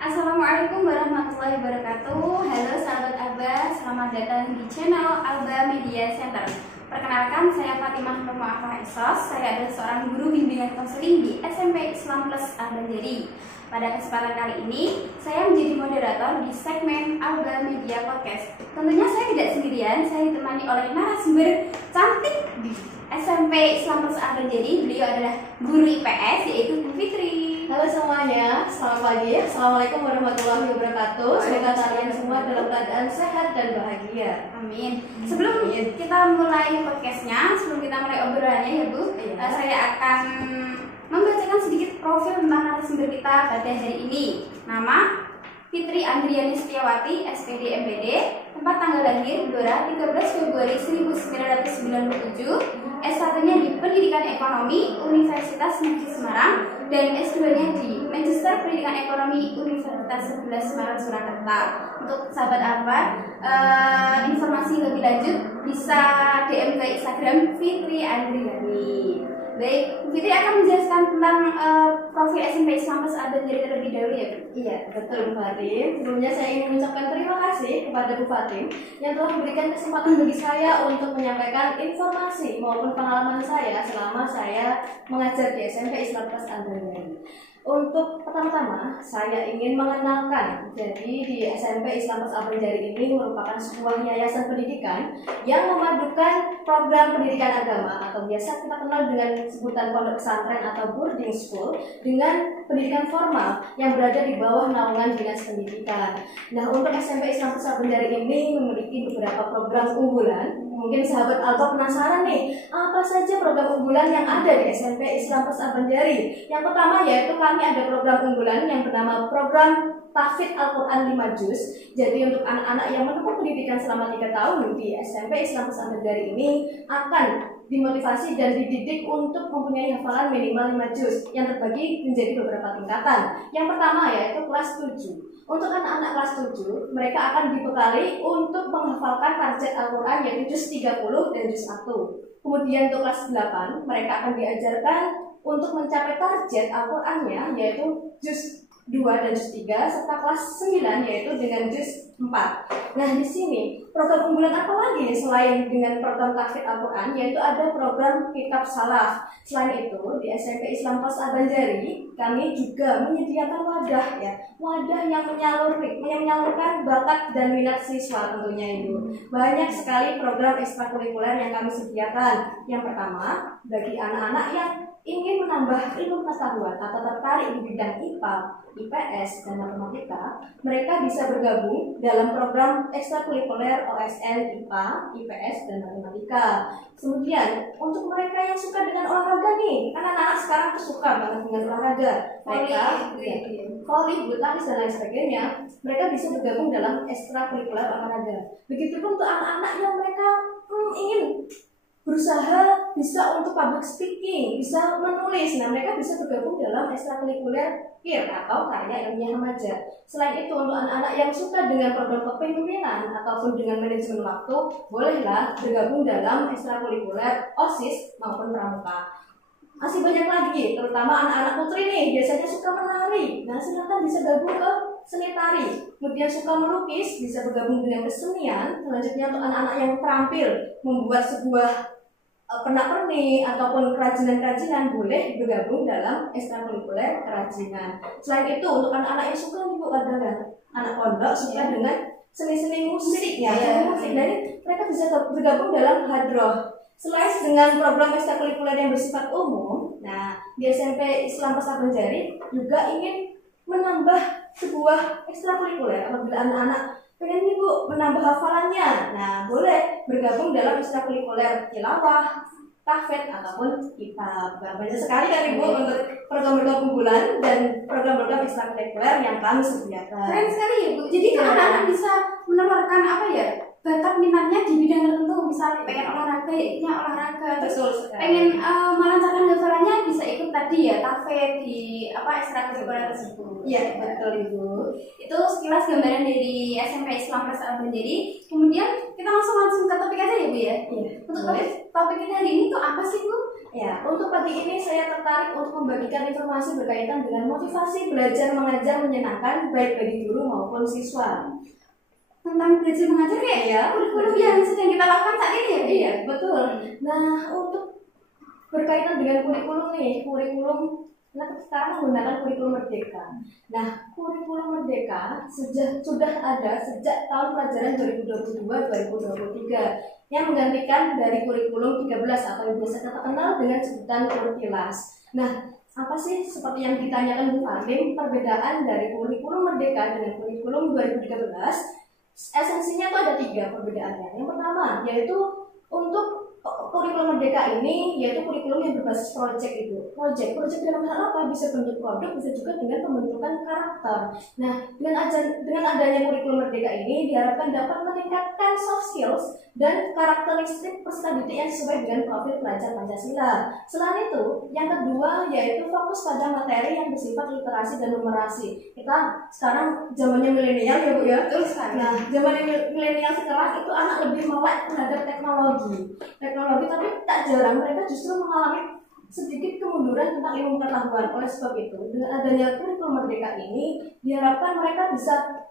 Assalamualaikum warahmatullahi wabarakatuh. Halo sahabat Alba, selamat datang di channel Alba Media Center. Perkenalkan, saya Fatimah Romo Afah Esos. Saya adalah seorang guru bimbingan konseling di SMP Islam Plus Al-Banjari. Pada kesempatan kali ini, saya menjadi moderator di segmen Alba Media Podcast. Tentunya saya tidak sendirian, saya ditemani oleh narasumber cantik di SMP Islam Plus Al-Banjari. Beliau adalah guru IPS, yaitu Bu Fitri. Halo semuanya, selamat pagi. Assalamualaikum warahmatullahi wabarakatuh. Semoga kalian semua dalam keadaan sehat dan bahagia. Amin. Sebelum kita mulai podcastnya, sebelum kita mulai obrolannya ya Bu, saya akan membacakan sedikit profil tentang narasumber kita pada hari ini. Nama Fitri Andriani Setiawati, SPD MPD. Tempat tanggal lahir Blora 13 Februari 1997. S1-nya di Pendidikan Ekonomi Universitas Negeri Semarang dan S2-nya di Magister Pendidikan Ekonomi Universitas 11 Semarang Surakarta. Untuk sahabat apa informasi lebih lanjut bisa DM ke Instagram Fitri Andriani. Baik, Bu Fitri akan menjelaskan tentang profil SMP Islam Plus Al-Banjari terlebih dahulu ya Bu? Iya, betul Bu Fatim. Sebelumnya saya ingin mengucapkan terima kasih kepada Bu Fatim yang telah memberikan kesempatan bagi saya untuk menyampaikan informasi maupun pengalaman saya selama saya mengajar di SMP Islam Plus Al-Banjari. Untuk pertama-tama, saya ingin mengenalkan, jadi di SMP Islam Plus Al-Banjari ini merupakan sebuah yayasan pendidikan yang memadukan program pendidikan agama atau biasa kita kenal dengan sebutan pondok pesantren atau boarding school dengan pendidikan formal yang berada di bawah naungan dinas pendidikan. Nah, untuk SMP Islam Plus Al-Banjari ini memiliki beberapa program unggulan. Mungkin sahabat Alba penasaran nih, apa saja program unggulan yang ada di SMP Islam Plus Al-Banjari? Yang pertama yaitu kami ada program unggulan yang bernama program Tahfidz Al-Quran 5 Juz. Jadi untuk anak-anak yang menempuh pendidikan selama 3 tahun di SMP Islam Plus Al-Banjari ini akan dimotivasi dan dididik untuk mempunyai hafalan minimal 5 juz yang terbagi menjadi beberapa tingkatan. Yang pertama yaitu kelas 7. Untuk anak-anak kelas 7, mereka akan dibekali untuk menghafalkan target Al-Quran yaitu juz 30 dan juz 1. Kemudian untuk kelas 8, mereka akan diajarkan untuk mencapai target Al-Qurannya yaitu juz 2 dan juz 3 serta kelas 9 yaitu dengan juz 4. Nah, di sini program unggulan apa lagi selain dengan program tahfidz Al-Quran, yaitu ada program kitab salaf. Selain itu, di SMP Islam Plus Al-Banjari kami juga menyediakan wadah yang menyalurkan bakat dan minat siswa tentunya itu. Banyak sekali program ekstrakurikuler yang kami sediakan. Yang pertama, bagi anak-anak yang ingin menambah ilmu pengetahuan atau tertarik di bidang IPA, IPS, dan matematika, mereka bisa bergabung dalam program ekstrakurikuler OSN IPA, IPS, dan matematika. Kemudian, untuk mereka yang suka dengan olahraga nih, kan anak-anak sekarang suka banget dengan olahraga. Mereka, voli, bulu tangkis, dan lain sebagainya, mereka bisa bergabung dalam ekstrakurikuler olahraga. Begitupun untuk anak-anak yang mereka ingin berusaha bisa untuk public speaking, bisa menulis. Nah, mereka bisa bergabung dalam ekstrakurikuler KIR atau karya ilmiah remaja. Selain itu, untuk anak-anak yang suka dengan program kepemimpinan ataupun dengan manajemen waktu, bolehlah bergabung dalam ekstrakurikuler OSIS maupun pramuka. Masih banyak lagi, terutama anak-anak putri nih, biasanya suka menari. Nah, silakan bisa gabung ke seni tari. Kemudian suka melukis, bisa bergabung dengan kesenian. Selanjutnya untuk anak-anak yang terampil membuat sebuah pernak-pernik ataupun kerajinan-kerajinan, boleh bergabung dalam ekstrakurikuler kerajinan. Selain itu, untuk anak-anak yang suka nih Bu, anak pondok suka dengan seni-seni musik ya, musik. Jadi mereka bisa bergabung dalam hadroh. Selain dengan program ekstrakurikuler yang bersifat umum, nah di SMP Islam Plus Al-Banjari juga ingin menambah sebuah ekstrakurikuler. Apabila anak-anak pengen nih Bu menambah hafalannya, nah boleh bergabung dalam ekstrakurikuler tilawah, tahfidz ataupun kitab. Banyak sekali kan Ibu untuk program-program unggulan dan program-program ekstrakurikuler yang kami sediakan. Keren sekali ya Bu. Jadi anak-anak bisa menemukan bakat minatnya di bidang tertentu. Misalnya pengen olahraga, ya olahraga. Terus pengen melancarkan hafalannya bisa ikut tadi ya tahfidz di ekstrakurikuler tersebut. Iya, betul Ibu. Itu sekilas gambaran dari SMP Islam Plus Al-Banjari. Kemudian kita langsung ke topik aja ya Bu ya. Iya. Untuk topik kita hari ini tuh apa sih Bu? Ya, untuk pagi ini saya tertarik untuk membagikan informasi berkaitan dengan motivasi belajar mengajar menyenangkan baik bagi guru maupun siswa. Tentang belajar mengajar kayak Ya, kurikulum yang sedang kita lakukan saat ini ya? Iya, betul. Nah, untuk berkaitan dengan kurikulum nih, sekarang menggunakan kurikulum Merdeka. Nah, kurikulum Merdeka sudah ada sejak tahun pelajaran 2022-2023 yang menggantikan dari kurikulum 13 atau yang biasa kita kenal dengan sebutan Kurtilas. Nah, apa sih seperti yang ditanyakan Bu Fatim, perbedaan dari kurikulum Merdeka dengan kurikulum 2013? Esensinya itu ada 3 perbedaannya. Yang pertama yaitu untuk kurikulum Merdeka ini yaitu kurikulum yang berbasis proyek itu. Proyek dalam hal apa? Bisa bentuk produk, bisa juga dengan pembentukan karakter. Nah, dengan adanya kurikulum Merdeka ini diharapkan dapat meningkatkan soft skills dan karakteristik peserta didik yang sesuai dengan profil pelajar Pancasila. Selain itu, yang kedua yaitu fokus pada materi yang bersifat literasi dan numerasi. Kita sekarang zamannya milenial ya Bu ya. Betul sekali. Nah, zaman milenial sekarang itu anak lebih melek terhadap teknologi, tapi tak jarang mereka justru mengalami sedikit kemunduran tentang ilmu pengetahuan. Oleh sebab itu, dengan adanya kurikulum Merdeka ini diharapkan mereka bisa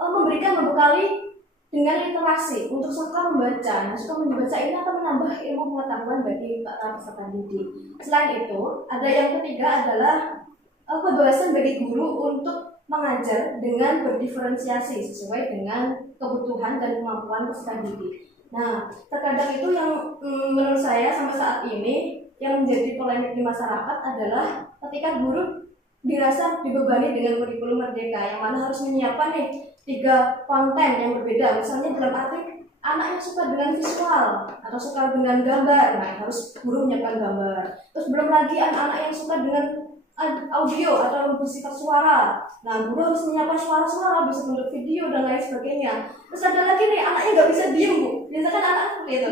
membekali dengan literasi untuk suka membaca. Nah, suka membaca ini akan menambah ilmu pengetahuan bagi para peserta didik. Selain itu, ada yang ketiga adalah kebebasan bagi guru untuk mengajar dengan berdiferensiasi sesuai dengan kebutuhan dan kemampuan peserta didik. Nah, terkadang itu yang menurut saya sampai saat ini yang menjadi polemik di masyarakat adalah ketika guru dirasa dibebani dengan kurikulum Merdeka yang mana harus menyiapkan nih 3 konten yang berbeda. Misalnya dalam arti anak yang suka dengan visual atau suka dengan gambar, nah harus guru menyiapkan gambar. Terus belum lagi anak-anak yang suka dengan audio atau bersifat suara. Nah, guru harus menyiapkan suara-suara, bisa bentuk video dan lain sebagainya. Terus ada lagi nih anak yang nggak bisa diem Bu. Biasanya anak seperti itu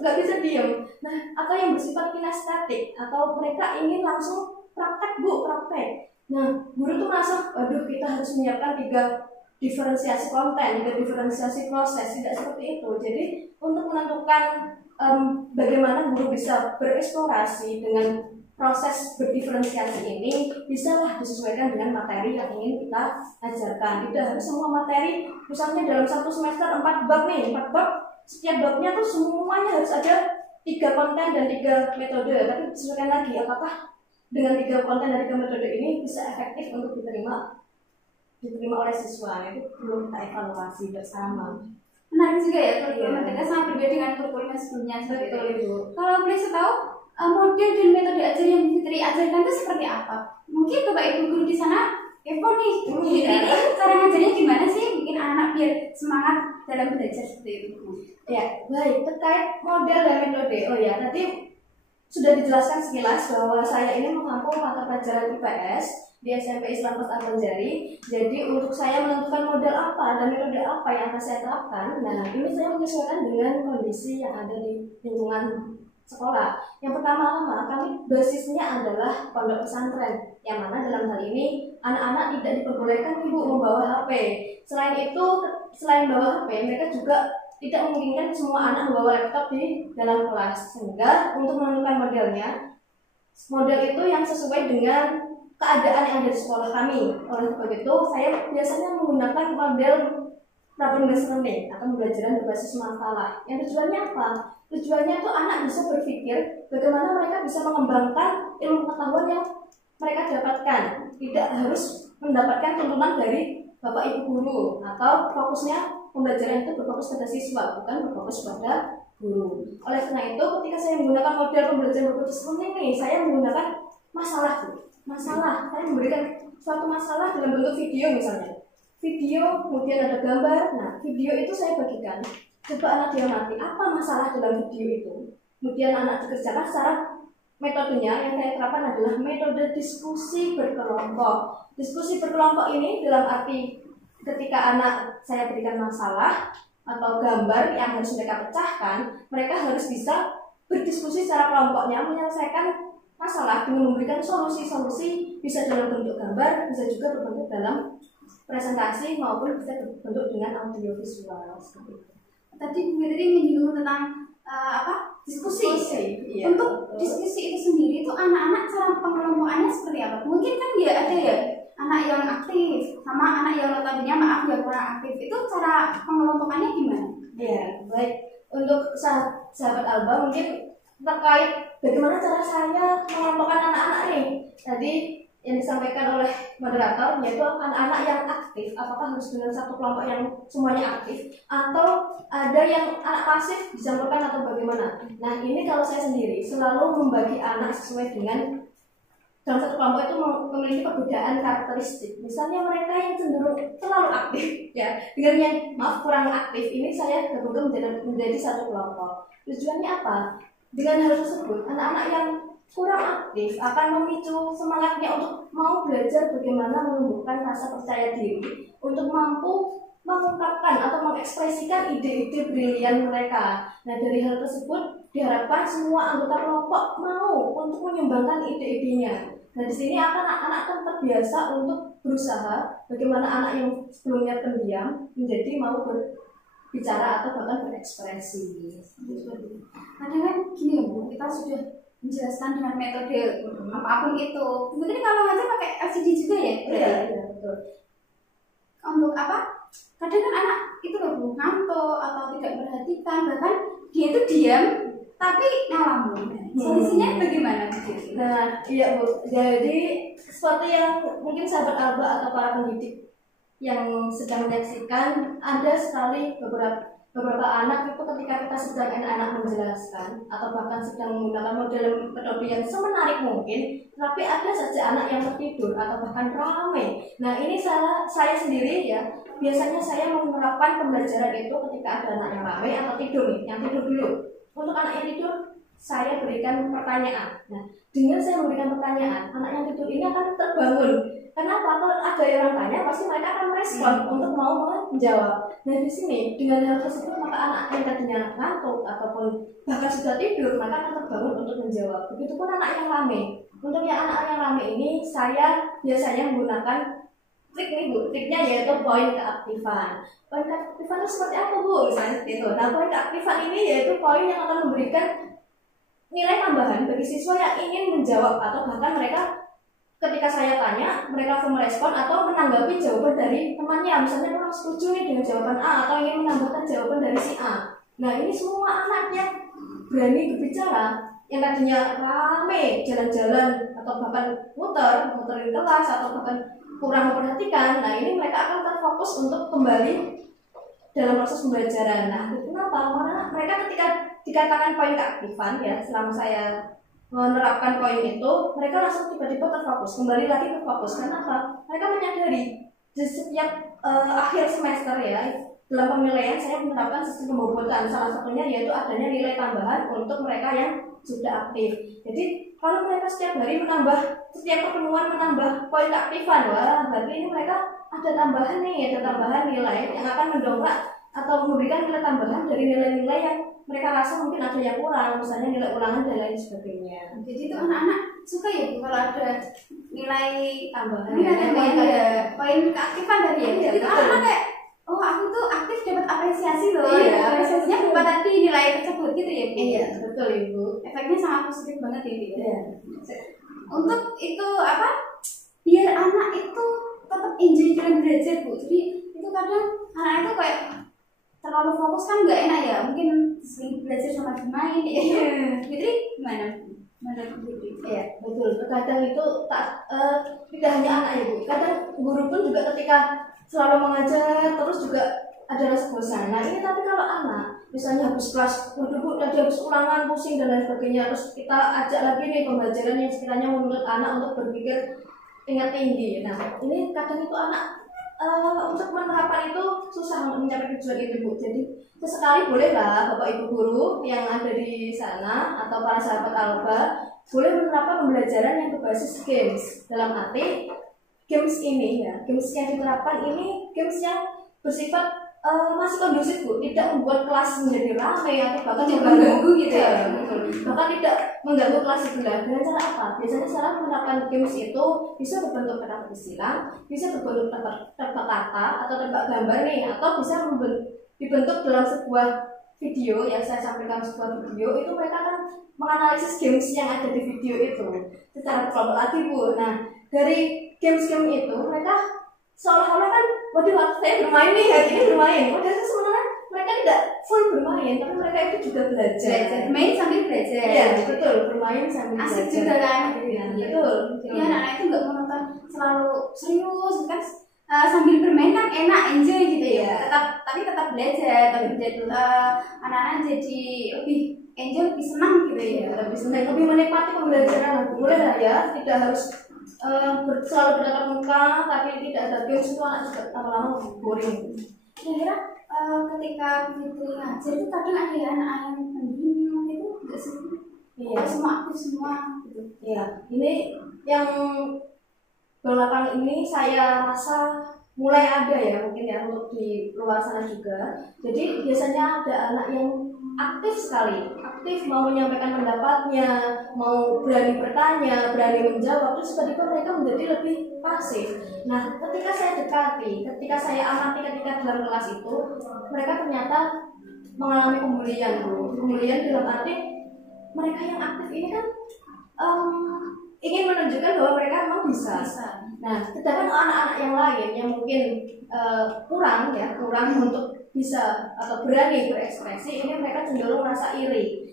nggak bisa diem. Nah, atau yang bersifat kinestetik atau mereka ingin langsung praktek Bu, praktek. Nah, guru tuh merasa, aduh kita harus menyiapkan 3 diferensiasi konten, 3 diferensiasi proses, tidak seperti itu. Jadi untuk menentukan bagaimana guru bisa bereksplorasi dengan proses berdiferensiasi ini bisalah disesuaikan dengan materi yang ingin kita ajarkan. Tidak harus semua materi, misalnya dalam 1 semester 4 bab nih, 4 bab, setiap babnya tuh semuanya harus ada 3 konten dan 3 metode. Tapi disesuaikan lagi apakah dengan 3 konten dan 3 metode ini bisa efektif untuk diterima oleh siswa. Itu perlu kita evaluasi bersama. Menarik juga ya, kurikulum Merdeka sangat berbeda dengan kurikulum sebelumnya. Betul Ibu. Kalau boleh tahu model dan metode ajar yang Fitri ajarkan itu seperti apa? Mungkin Bapak Ibu guru di sana kepo nih, Fitri ini cara ngajarnya gimana sih bikin anak biar semangat dalam belajar seperti itu? Ya, baik, terkait model dan metode. Oh ya, tadi sudah dijelaskan sekilas bahwa saya ini mengampu mata pelajaran IPS di SMP Islam Pas Al-Banjari. Jadi untuk saya menentukan model apa dan metode apa yang akan saya terapkan, nah ini saya menyesuaikan dengan kondisi yang ada di lingkungan sekolah. Yang pertama kami basisnya adalah pondok pesantren, yang mana dalam hal ini anak-anak tidak diperbolehkan Ibu membawa HP. Selain bawa HP, mereka juga tidak memungkinkan semua anak membawa laptop di dalam kelas. Sehingga untuk menentukan model itu yang sesuai dengan keadaan yang ada di sekolah kami. Oleh sebab itu, saya biasanya menggunakan model problem-based learning atau pembelajaran berbasis masalah. Yang tujuannya apa? Tujuannya itu anak bisa berpikir bagaimana mereka bisa mengembangkan ilmu pengetahuan yang mereka dapatkan. Tidak harus mendapatkan tuntunan dari Bapak Ibu guru, atau fokusnya pembelajaran itu berfokus pada siswa, bukan berfokus pada guru. Oleh karena itu, ketika saya menggunakan model pembelajaran berbasis learning ini, saya menggunakan masalah. Saya memberikan suatu masalah dalam bentuk video misalnya. Video, kemudian ada gambar. Nah, video itu saya bagikan. Coba anak diamati apa masalah dalam video itu. Kemudian anak dikerjakan secara metodenya yang saya terapkan adalah metode diskusi berkelompok. Diskusi berkelompok ini dalam arti ketika anak saya berikan masalah atau gambar yang harus mereka pecahkan, mereka harus bisa berdiskusi secara kelompoknya menyelesaikan masalah dengan memberikan solusi-solusi, bisa dalam bentuk gambar, bisa juga berbentuk dalam presentasi maupun bisa berbentuk dengan audio visual seperti itu. Tadi Bu Fitri menyinggung tentang diskusi. Iya, Untuk diskusi itu sendiri itu anak-anak cara pengelompokannya seperti apa? Mungkin kan ya ada ya anak yang aktif sama anak yang notabene maaf ya kurang aktif. Itu cara pengelompokannya gimana? Iya, baik. Untuk sahabat Alba mungkin terkait bagaimana cara saya mengelompokkan anak-anak nih. Tadi yang disampaikan oleh moderator yaitu anak-anak yang aktif, apakah harus dengan satu kelompok yang semuanya aktif atau ada yang anak pasif dicampurkan atau bagaimana. Nah ini kalau saya sendiri selalu membagi anak sesuai dengan dalam satu kelompok itu memiliki perbedaan karakteristik. Misalnya mereka yang cenderung terlalu aktif ya dengan yang kurang aktif, ini saya gabungkan menjadi satu kelompok. Tujuannya apa? Dengan hal tersebut anak-anak yang kurang aktif akan memicu semangatnya untuk mau belajar bagaimana menumbuhkan rasa percaya diri untuk mampu mengungkapkan atau mengekspresikan ide-ide brilian mereka. Nah dari hal tersebut diharapkan semua anggota kelompok mau untuk menyumbangkan ide-idenya. Nah di sini anak-anak akan terbiasa untuk berusaha bagaimana anak yang sebelumnya pendiam menjadi mau berbicara atau bahkan berekspresi. Kadang kan gini ya Bu, kita sudah menjelaskan dengan metode apapun itu. Mungkin kalau ngajar pakai LCD juga ya? Iya, betul. Untuk kadang kan anak itu loh Bu, ngantuk atau tidak perhatikan, bahkan dia itu diam tapi ngalamun. Solusinya bagaimana? Nah, iya Bu. Jadi seperti yang mungkin sahabat Alba atau para pendidik yang sedang menyaksikan, ada sekali beberapa anak itu ketika kita sedang enak-enak menjelaskan atau bahkan sedang menggunakan model metode yang semenarik mungkin, tapi ada saja anak yang tertidur atau bahkan ramai. Nah ini saya sendiri ya, biasanya saya menerapkan pembelajaran itu ketika ada anak yang ramai atau tidur nih, yang tidur dulu. Untuk anak yang tidur, saya berikan pertanyaan. Nah dengan saya memberikan pertanyaan, anak yang tidur ini akan terbangun. Kenapa? Kalau ada yang orang tanya, pasti mereka akan merespon untuk mau menjawab. Nah di sini dengan hal tersebut maka anak yang tadinya ngantuk ataupun bahkan sudah tidur, maka akan terbangun untuk menjawab. Begitupun anak yang rame. Untuk yang anak yang rame ini, saya biasanya menggunakan trik nih Bu. Triknya yaitu poin keaktifan. Poin keaktifan itu seperti apa Bu? Misalnya seperti itu. Nah poin keaktifan ini yaitu poin yang akan memberikan nilai tambahan bagi siswa yang ingin menjawab atau bahkan mereka ketika saya tanya, mereka langsung merespon atau menanggapi jawaban dari temannya. Misalnya orang setuju nih dengan jawaban A atau ingin menambahkan jawaban dari si A. Nah ini semua anak yang berani berbicara, yang tadinya rame jalan-jalan atau bahkan muterin kelas atau bahkan kurang memperhatikan. Nah ini mereka akan terfokus untuk kembali dalam proses pembelajaran. Nah kenapa? Karena mereka ketika dikatakan poin keaktifan ya, selama saya menerapkan poin itu, mereka langsung tiba-tiba terfokus, kembali lagi terfokus. Kenapa? Mereka menyadari di setiap akhir semester ya, dalam penilaian saya menerapkan sistem pembobotan. Salah satunya yaitu adanya nilai tambahan untuk mereka yang sudah aktif. Jadi kalau mereka setiap hari setiap pertemuan menambah poin keaktifan, wah berarti ini mereka ada tambahan nilai yang akan mendongkrak atau memberikan nilai tambahan dari nilai-nilai yang mereka rasa mungkin ada yang kurang, misalnya nilai ulangan dan lain sebagainya. Jadi itu anak-anak suka ya Bu kalau ada nilai tambahan, poin keaktifan tadi ya. Jadi anak-anak kayak, oh aku tuh aktif dapat apresiasi loh. Iya, apresiasinya berupa tadi nilai tersebut gitu ya Bu. Iya, betul Ibu. Efeknya sangat positif banget ya Bu. Iya. Untuk itu biar anak itu tetap enjoy dalam belajar Bu. Jadi itu kadang anak itu kayak terlalu fokus kan nggak enak ya, mungkin sering belajar sama bermain ya. Fitri gimana? Iya betul. Kadang itu tidak hanya anak ya Bu, kadang guru pun juga ketika selalu mengajar terus juga ada rasa bosan. Nah ini tapi kalau anak misalnya habis kelas, waduh tadi habis ulangan pusing dan lain sebagainya, terus kita ajak lagi nih pembelajaran yang sekiranya menuntut anak untuk berpikir tingkat tinggi. Nah ini kadang itu anak untuk menerapkan itu susah untuk mencapai tujuan itu Bu. Jadi sesekali bolehlah Bapak Ibu guru yang ada di sana atau para sahabat Alba boleh menerapkan pembelajaran yang berbasis games. Dalam arti games ini ya, games yang diterapkan ini games yang bersifat masih kondusif Bu, tidak membuat kelas menjadi ramai atau bahkan mengganggu gitu ya. Bahkan tidak mengganggu kelas sebelah. Dengan cara apa? Biasanya cara menerapkan games itu bisa berbentuk kata silang, bisa berbentuk tebak kata atau tebak gambar nih, atau bisa dibentuk dalam sebuah video yang saya sampaikan sebuah video itu mereka akan menganalisis games yang ada di video itu secara kelompok lagi Bu. Nah dari games-game itu mereka seolah-olah kan waduh saya bermain nih hari ini bermain, padahal sebenarnya mereka tidak full bermain tapi mereka itu juga belajar main sambil belajar. Iya betul, bermain sambil asik belajar juga kan ya, betul. Ya anak-anak itu nggak menonton selalu serius kan. Sambil bermain kan enak, enjoy gitu ya. Tapi tetap belajar, tapi jadi anak-anak jadi lebih enjoy, lebih senang gitu ya. Lebih senang, lebih menikmati pembelajaran. Boleh lah ya, tidak harus selalu bertatap muka, tapi tidak ada games itu anak juga lama-lama boring. Kira-kira ketika Fitri ngajar itu kadang ada anak yang pendiam itu nggak sih? Iya. Semua aktif semua gitu. Iya. Ini yang belakangan ini saya rasa mulai ada ya mungkin ya untuk di luar sana juga. Jadi biasanya ada anak yang aktif sekali, aktif mau menyampaikan pendapatnya, mau berani bertanya, berani menjawab, terus tiba-tiba mereka menjadi lebih pasif. Nah, ketika saya dekati, ketika saya amati ketika dalam kelas itu, mereka ternyata mengalami pembulian, Bu. Pembulian dalam arti mereka yang aktif ini kan ingin menunjukkan bahwa mereka memang bisa. Nah, sedangkan anak-anak yang lain yang mungkin kurang untuk bisa atau berani berekspresi, ini mereka cenderung merasa iri,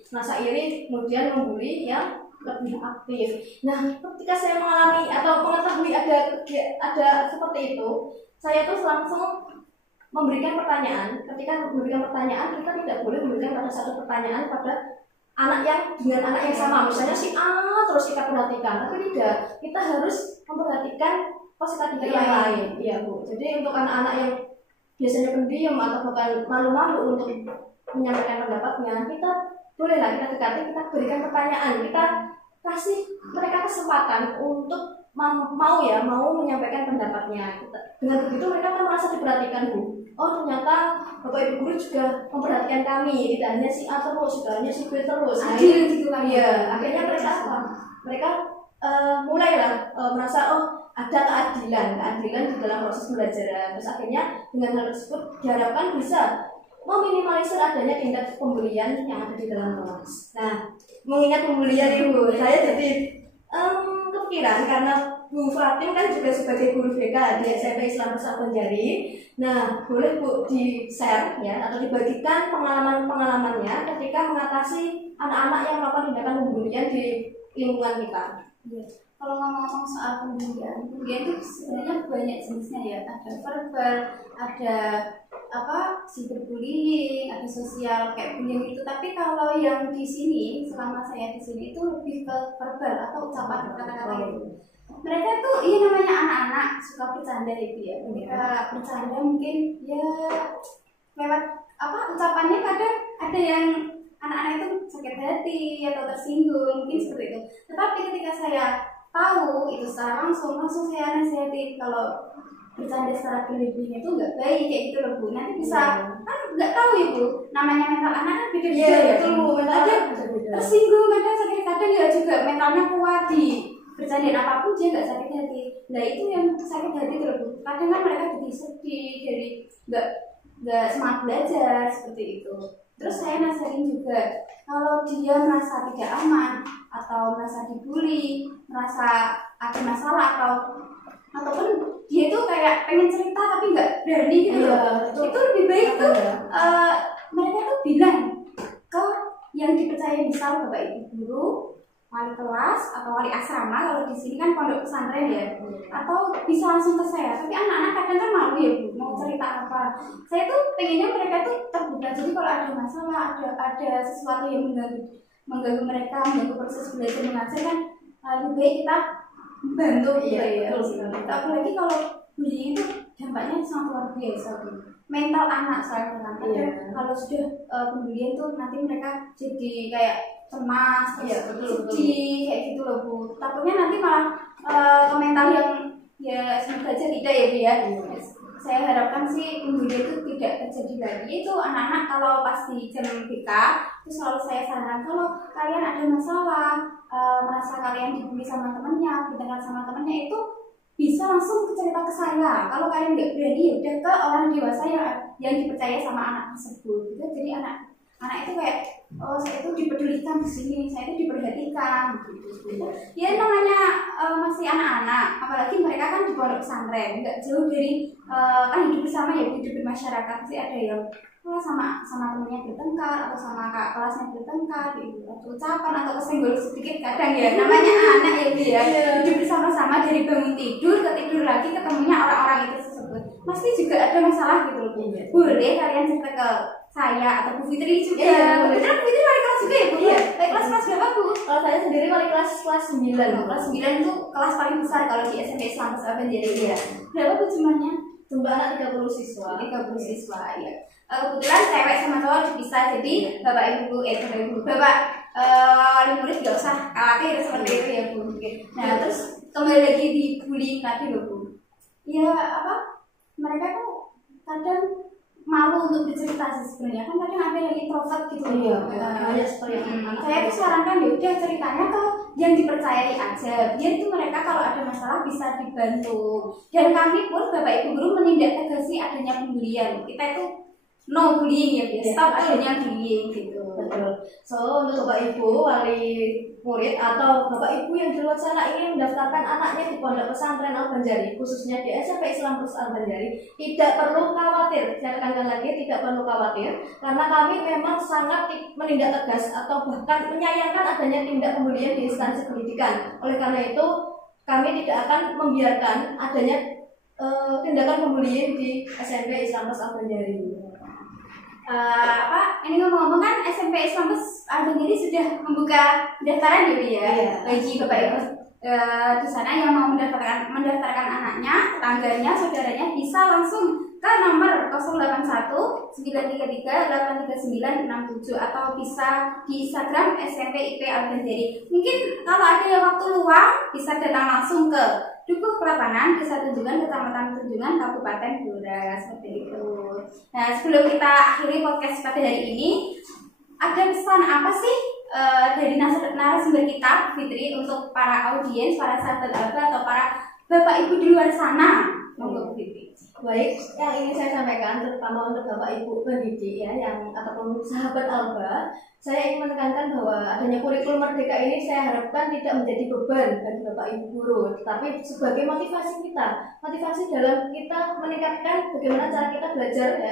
kemudian membuli yang lebih aktif. Nah, ketika saya mengalami atau mengetahui ada seperti itu, saya tuh langsung memberikan pertanyaan. Ketika memberikan pertanyaan, kita tidak boleh memberikan pada satu pertanyaan pada anak yang dengan anak yang sama, misalnya si A terus kita perhatikan, tapi tidak, kita harus memperhatikan peserta didik yang lain, iya Bu. Jadi untuk anak-anak yang biasanya pendiam atau bahkan malu-malu untuk menyampaikan pendapatnya, kita bolehlah kita dekati, kita berikan pertanyaan, kita kasih mereka kesempatan untuk mau menyampaikan pendapatnya. Dengan begitu mereka akan merasa diperhatikan Bu. Oh ternyata Bapak Ibu Guru juga memperhatikan kami, tidak hanya si A terus, tidak hanya si B terus. Adil gitu kan ya. Akhirnya mereka apa? Mereka mulailah merasa ada keadilan di dalam proses pembelajaran. Terus akhirnya dengan hal tersebut diharapkan bisa meminimalisir adanya tingkat pembulian yang ada di dalam kelas. Nah, mengingat pembulian Ibu, saya jadi kepikiran karena Bu Fatim kan juga sebagai guru BK di SMP Islam Nusa Banjari. Nah, boleh Bu di-share ya atau dibagikan pengalaman-pengalamannya ketika mengatasi anak-anak yang melakukan tindakan pembulian di lingkungan kita. Ya. Kalau ngomong soal pembulian itu sebenarnya banyak jenisnya ya. Ada verbal, ada cyberbullying, ada sosial kayak bullying itu. Tapi kalau yang di sini, selama saya di sini itu lebih ke verbal atau ucapan kata-kata itu. Mereka tuh namanya anak-anak suka bercanda itu ya. Mereka bercanda mungkin ya lewat ucapannya kadang ada yang anak-anak itu sakit hati atau tersinggung mungkin seperti itu. Tetapi ketika saya tahu itu secara langsung saya nasihati kalau bercanda secara berlebihan itu nggak baik kayak gitu loh Bu. Nanti bisa kan nggak tahu ya Bu. Namanya mental anak kan beda-beda ya. Betul. Kadang tersinggung, kadang sakit, kadang ya juga mentalnya kuat di bercandaan apapun dia nggak sakit hati. Nah itu yang sakit hati tuh Bu. Kadang kan mereka jadi sedih, jadi nggak semangat belajar seperti itu. Terus saya nasihatin juga kalau dia merasa tidak aman atau merasa dibully, merasa ada masalah ataupun dia itu kayak pengen cerita tapi nggak berani gitu itu lebih baik tuh mereka tuh bilang ke yang dipercaya, misal Bapak Ibu Guru, wali kelas atau wali asrama, kalau di sini kan pondok pesantren ya, atau bisa langsung ke saya. Tapi anak-anak kadang kan malu ya Bu, mau cerita apa. Saya tuh pengennya mereka tuh terbuka. Jadi kalau ada masalah, ada sesuatu yang mengganggu mereka, mengganggu proses belajar mengajar kan, lebih baik kita bantu gitu ya. Apalagi kalau bullying itu dampaknya sangat luar biasa Bu. Mental anak soalnya kan. Kalau sudah pembulian tuh nanti mereka jadi kayak cemas, sedih kayak gitu loh Bu. Takutnya nanti malah ke mental yang ya semoga aja tidak ya Bu ya. Saya harapkan sih pembulian itu tidak terjadi lagi. Itu anak-anak kalau pas di jam BK itu selalu saya sarankan kalau kalian ada masalah, merasa kalian dibully sama temennya, ditengkar sama temennya, itu bisa langsung cerita ke saya. Kalau kalian nggak berani ya udah ke orang dewasa yang dipercaya sama anak tersebut. Gitu. Jadi anak itu kayak oh saya itu dipedulikan di sini, saya itu diperhatikan gitu. Ya namanya masih anak-anak, apalagi mereka kan di pondok pesantren, nggak jauh dari kan hidup bersama ya, hidup bermasyarakat sih ada yang sama temennya bertengkar atau sama kakak kelasnya bertengkar gitu, atau ucapan atau kesenggol sedikit kadang ya, namanya anak ya dia hidup bersama-sama dari bangun tidur ke tidur lagi ketemunya orang-orang itu tersebut, pasti juga ada masalah gitu loh. Boleh kalian cerita ke saya atau Bu Fitri juga. Bu Fitri wali kelas juga ya Bu? Iya. Kelas berapa Bu? Kalau saya sendiri wali kelas 9. Kelas 9 itu kelas paling besar kalau di SMP Islam Pesantren jadi ya. Berapa Bu jumlahnya? Jumlah anak 30 siswa. 30 siswa ya. Kebetulan cewek sama cowok dipisah, jadi bapak ibu bapak wali murid nggak usah khawatir seperti itu ya Bu. Nah terus kembali lagi di bullying tadi loh Bu. Ya apa? Mereka tuh kadang malu untuk bercerita sih sebenarnya, kan kadang ada yang introvert gitu. Iya. Banyak seperti itu. Saya tuh sarankan ya udah ceritanya ke yang dipercayai aja, biar itu mereka kalau ada masalah bisa dibantu. Dan kami pun bapak ibu guru menindak tegasi adanya pembulian. Kita itu no bullying ya, stop adanya bullying gitu. Betul. So untuk bapak ibu wali murid atau bapak ibu yang di luar sana ingin mendaftarkan anaknya di pondok pesantren Al-Banjari, khususnya di SMP Islam Plus Al-Banjari, tidak perlu khawatir. Saya tekankan lagi, tidak perlu khawatir, karena kami memang sangat menindak tegas atau bahkan menyayangkan adanya tindak pembulian di instansi pendidikan. Oleh karena itu kami tidak akan membiarkan adanya tindakan pembulian di SMP Islam Plus Al-Banjari. Ini ngomong-ngomong kan SMP Islam Plus Al-Banjari sudah membuka pendaftaran ya bagi bapak ibu di sana yang mau mendaftarkan anaknya, tetangganya, saudaranya bisa langsung ke nomor 081 933 839 67 atau bisa di Instagram SMP IP Al-Banjari. Mungkin kalau ada yang waktu luang bisa datang langsung ke Dukuh Pelapangan, Desa Tunjungan, Kecamatan Tunjungan, Kabupaten Blora, seperti itu. Nah, sebelum kita akhiri podcast pada hari ini, ada pesan apa sih dari narasumber kita, Fitri, untuk para audiens, para sahabat Alba atau para bapak ibu di luar sana? Untuk Fitri. Baik, yang ingin saya sampaikan terutama untuk bapak ibu pendidik ya, yang ataupun sahabat Alba, saya ingin menekankan bahwa adanya kurikulum merdeka ini saya harapkan tidak menjadi beban bagi bapak ibu guru, tetapi sebagai motivasi kita, motivasi dalam kita meningkatkan bagaimana cara kita belajar ya,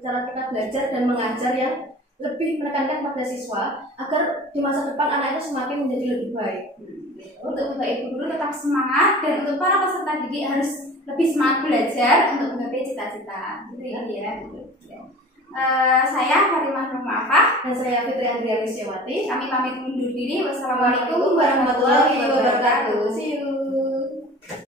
cara kita belajar dan mengajar yang lebih menekankan pada siswa agar di masa depan anak itu semakin menjadi lebih baik. Untuk bapak ibu guru tetap semangat, dan untuk para peserta didik harus lebih semangat belajar untuk menggapai cita-cita. Saya Fatimah Nur Ma'afah Dan saya Fitri Andriani Setiawati. Kami pamit undur diri. Wassalamualaikum warahmatullahi wabarakatuh. See you.